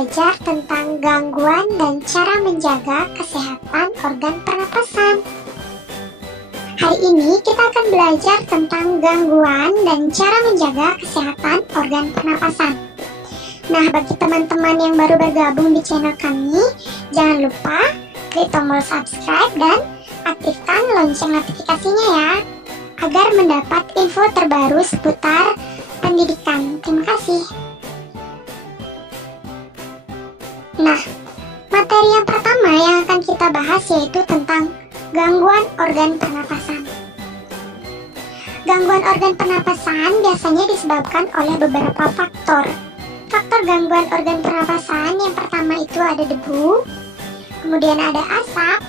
belajar tentang gangguan dan cara menjaga kesehatan organ pernapasan. Hari ini kita akan belajar tentang gangguan dan cara menjaga kesehatan organ pernapasan. Nah, bagi teman-teman yang baru bergabung di channel kami, jangan lupa klik tombol subscribe dan aktifkan lonceng notifikasinya ya, agar mendapat info terbaru seputar pendidikan. Terima kasih. Nah, materi yang pertama yang akan kita bahas yaitu tentang gangguan organ pernapasan. Gangguan organ pernapasan biasanya disebabkan oleh beberapa faktor. Faktor gangguan organ pernapasan yang pertama itu ada debu, kemudian ada asap,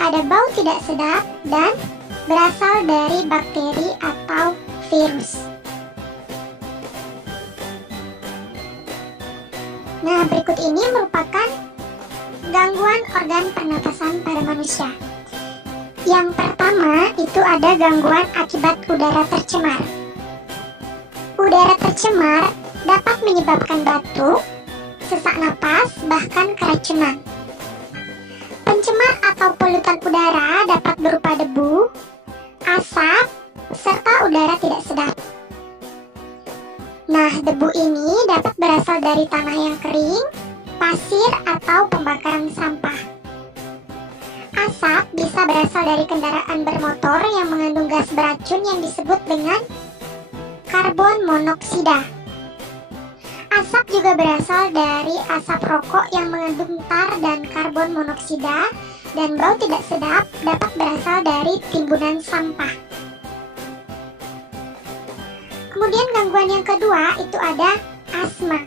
ada bau tidak sedap, dan berasal dari bakteri atau virus. Nah, berikut ini merupakan gangguan organ pernapasan pada manusia. Yang pertama itu ada gangguan akibat udara tercemar. Udara tercemar dapat menyebabkan batuk, sesak napas, bahkan keracunan. Pencemar atau polutan udara dapat berupa debu, asap, serta udara tidak sedap. Nah, debu ini dapat berasal dari tanah yang kering, pasir, atau pembakaran sampah. Asap bisa berasal dari kendaraan bermotor yang mengandung gas beracun yang disebut dengan karbon monoksida. Asap juga berasal dari asap rokok yang mengandung tar dan karbon monoksida, dan bau tidak sedap dapat berasal dari timbunan sampah. Kemudian gangguan yang kedua itu ada asma.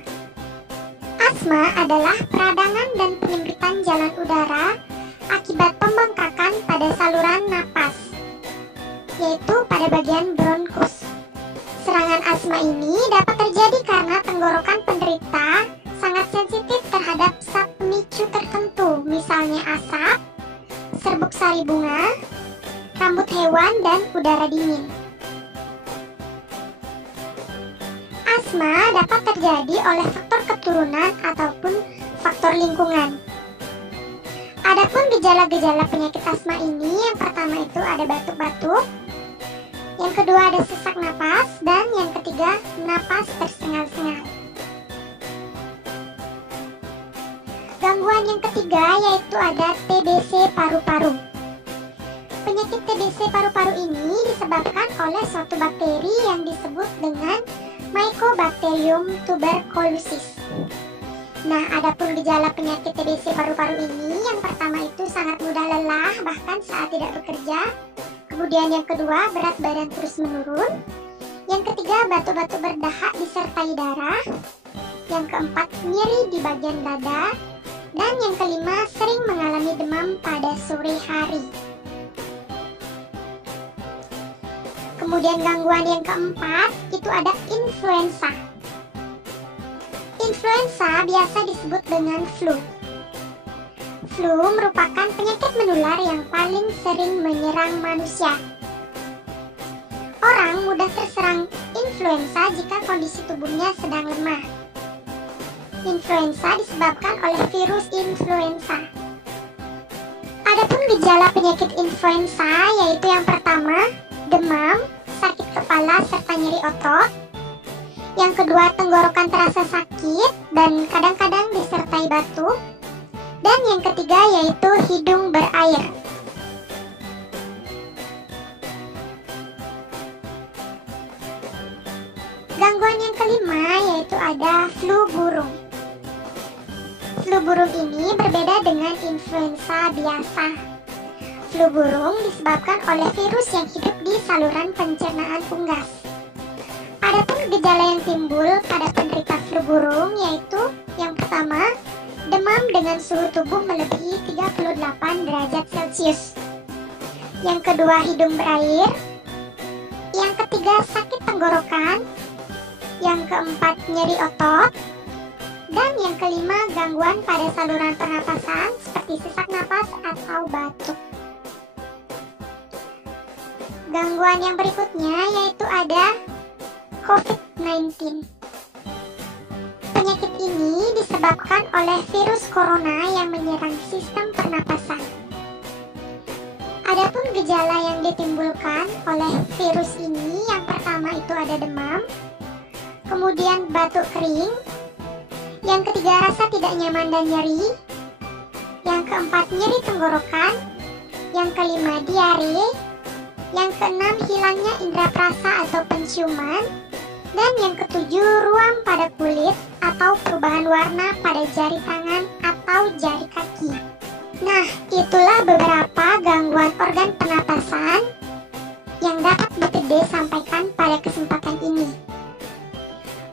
Asma adalah peradangan dan penyempitan jalan udara akibat pembengkakan pada saluran napas, yaitu pada bagian bronkus. Serangan asma ini dapat terjadi karena tenggorokan penderita sangat sensitif terhadap zat pemicu tertentu, misalnya asap, serbuk sari bunga, rambut hewan, dan udara dingin. Asma dapat terjadi oleh faktor keturunan ataupun faktor lingkungan. Adapun gejala-gejala penyakit asma ini, yang pertama itu ada batuk-batuk, yang kedua ada sesak napas, dan yang ketiga napas tersengal-sengal. Gangguan yang ketiga yaitu ada TBC paru-paru. Penyakit TBC paru-paru ini disebabkan oleh suatu bakteri yang disebut dengan Mycobacterium tuberculosis. Nah, adapun gejala penyakit TBC paru-paru ini, yang pertama itu sangat mudah lelah bahkan saat tidak bekerja. Kemudian yang kedua, berat badan terus menurun. Yang ketiga, batuk-batuk berdahak disertai darah. Yang keempat, nyeri di bagian dada. Dan yang kelima, sering mengalami demam pada sore hari. Kemudian gangguan yang keempat itu ada influenza. Influenza biasa disebut dengan flu. Flu merupakan penyakit menular yang paling sering menyerang manusia. Orang mudah terserang influenza jika kondisi tubuhnya sedang lemah. Influenza disebabkan oleh virus influenza. Adapun gejala penyakit influenza yaitu yang pertama, demam, sakit kepala, serta nyeri otot. Yang kedua, tenggorokan terasa sakit dan kadang-kadang disertai batuk. Dan yang ketiga yaitu hidung berair. Gangguan yang kelima yaitu ada flu burung. Flu burung ini berbeda dengan influenza biasa. Flu burung disebabkan oleh virus yang hidup di saluran pencernaan unggas. Adapun gejala yang timbul pada penderita flu burung yaitu yang pertama, demam dengan suhu tubuh melebihi 38 derajat Celcius. Yang kedua, hidung berair. Yang ketiga, sakit tenggorokan. Yang keempat, nyeri otot. Dan yang kelima, gangguan pada saluran pernapasan seperti sesak napas atau batuk. Gangguan yang berikutnya yaitu ada COVID-19. Penyakit ini disebabkan oleh virus corona yang menyerang sistem pernapasan. Adapun gejala yang ditimbulkan oleh virus ini, yang pertama itu ada demam, kemudian batuk kering, yang ketiga rasa tidak nyaman dan nyeri, yang keempat nyeri tenggorokan, yang kelima diare, yang keenam hilangnya indera perasa atau penciuman, dan yang ketujuh ruam pada kulit atau perubahan warna pada jari tangan atau jari kaki. Nah, itulah beberapa gangguan organ pernapasan yang dapat BTD sampaikan pada kesempatan ini.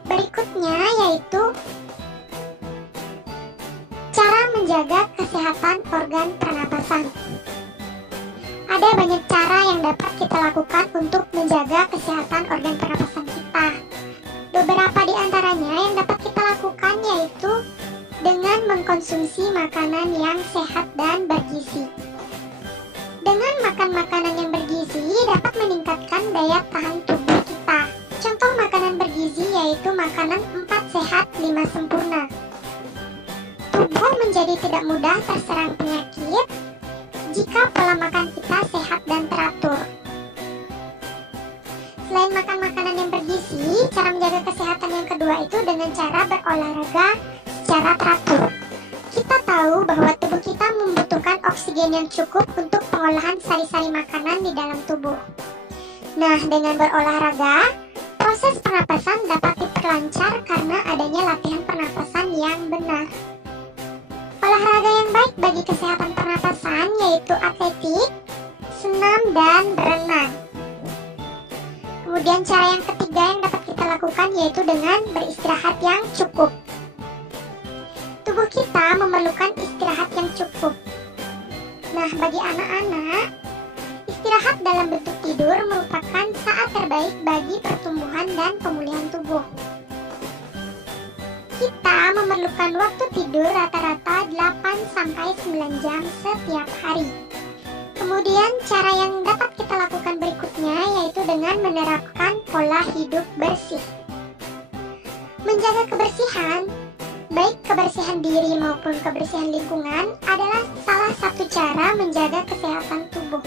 Berikutnya yaitu cara menjaga kesehatan organ pernapasan. Ada banyak cara yang dapat kita lakukan untuk menjaga kesehatan organ pernapasan kita. Beberapa di antaranya yang dapat kita lakukan yaitu dengan mengkonsumsi makanan yang sehat dan bergizi. Dengan makan makanan yang bergizi dapat meningkatkan daya tahan tubuh kita. Contoh makanan bergizi yaitu makanan 4 sehat 5 sempurna. Tubuh menjadi tidak mudah terserang penyakit jika pola makan kita sehat dan teratur. Selain makan makanan yang bergizi, cara menjaga kesehatan yang kedua itu dengan cara berolahraga secara teratur. Kita tahu bahwa tubuh kita membutuhkan oksigen yang cukup untuk pengolahan sari-sari makanan di dalam tubuh. Nah, dengan berolahraga, proses pernapasan dapat diperlancar karena adanya latihan pernapasan yang benar. Olahraga yang baik bagi kesehatan pernapasan yaitu atletik, senam, dan berenang. Kemudian cara yang ketiga yang dapat kita lakukan yaitu dengan beristirahat yang cukup. Tubuh kita memerlukan istirahat yang cukup. Nah, bagi anak-anak, istirahat dalam bentuk tidur merupakan saat terbaik bagi pertumbuhan dan pemulihan tubuh. Kita memerlukan waktu tidur rata-rata 8-9 jam setiap hari. Kemudian cara yang dapat kita lakukan berikutnya yaitu dengan menerapkan pola hidup bersih. Menjaga kebersihan, baik kebersihan diri maupun kebersihan lingkungan adalah salah satu cara menjaga kesehatan tubuh.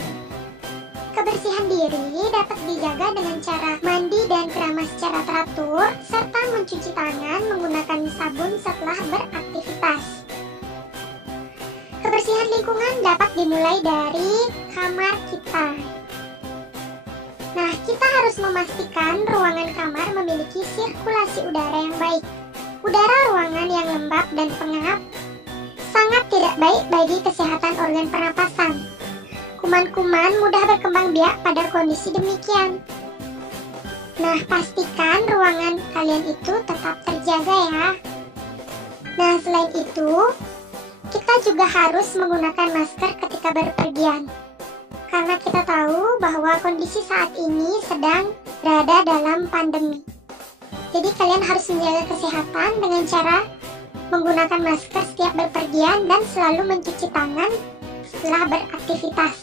Kebersihan diri dapat dijaga dengan cara mandi dan keramas secara teratur, serta mencuci tangan menggunakan sabun setelah beraktivitas. Kebersihan lingkungan dapat dimulai dari kamar kita. Nah, kita harus memastikan ruangan kamar memiliki sirkulasi udara yang baik. Udara ruangan yang lembab dan pengap sangat tidak baik bagi kesehatan organ pernapasan. Kuman-kuman mudah berkembang biak pada kondisi demikian. Nah, pastikan ruangan kalian itu tetap terjaga ya. Nah, selain itu, kita juga harus menggunakan masker ketika berpergian. Karena kita tahu bahwa kondisi saat ini sedang berada dalam pandemi. Jadi kalian harus menjaga kesehatan dengan cara menggunakan masker setiap berpergian dan selalu mencuci tangan setelah beraktivitas.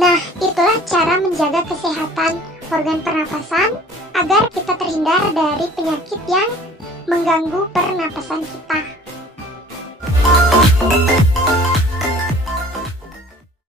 Nah, itulah cara menjaga kesehatan organ pernapasan agar kita terhindar dari penyakit yang mengganggu pernapasan kita.